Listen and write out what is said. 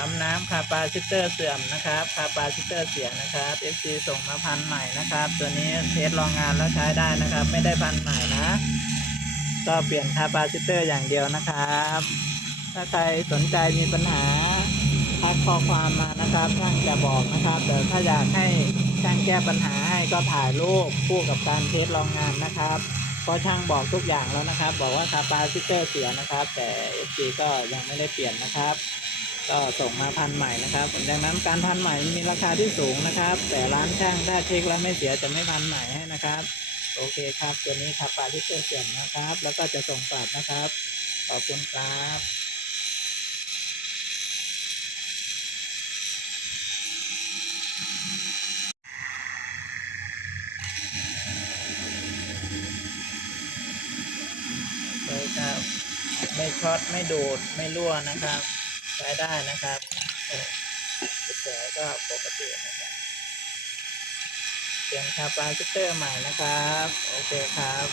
ปั๊มน้ำคาปาซิเตอร์เสื่อมนะครับคาปาซิเตอร์เสียนะครับ FC ส่งมาพันใหม่นะครับ ตัวนี้เทสลองงานแล้วใช้ได้นะครับ ไม่ได้พันใหม่นะ ก็เปลี่ยนคาปาซิเตอร์อย่างเดียวนะครับ ถ้าใครสนใจมีปัญหาทักข้อความมานะครับช่างจะบอกนะครับแต่ถ้าอยากให้ช่างแก้ปัญหาให้ก็ถ่ายรูปคู่กับการเทสลองงานนะครับเพราะช่างบอกทุกอย่างแล้วนะครับ บอกว่าคาปาซิเตอร์เสียนะครับ แต่ FG ก็ยังไม่ได้เปลี่ยนนะครับ ก็ส่งมาพันใหม่นะครับดังนั้นการพันใหม่มีราคาที่สูงนะครับ แต่ร้านช่างถ้าเช็คแล้วไม่เสียจะไม่พันใหม่ให้นะครับ โอเคครับ ตัวนี้คาปลาซิเตอร์เสียนะครับ แล้วก็จะส่งกลับนะครับ ขอบคุณครับเลยครับไม่ช็อตไม่โดดไม่รั่วนะครับ ใช้ได้นะครับเออกระแสก็ปกตินะครับเปลี่ยนคาปาซิเตอร์ใหม่นะครับ โอเคครับ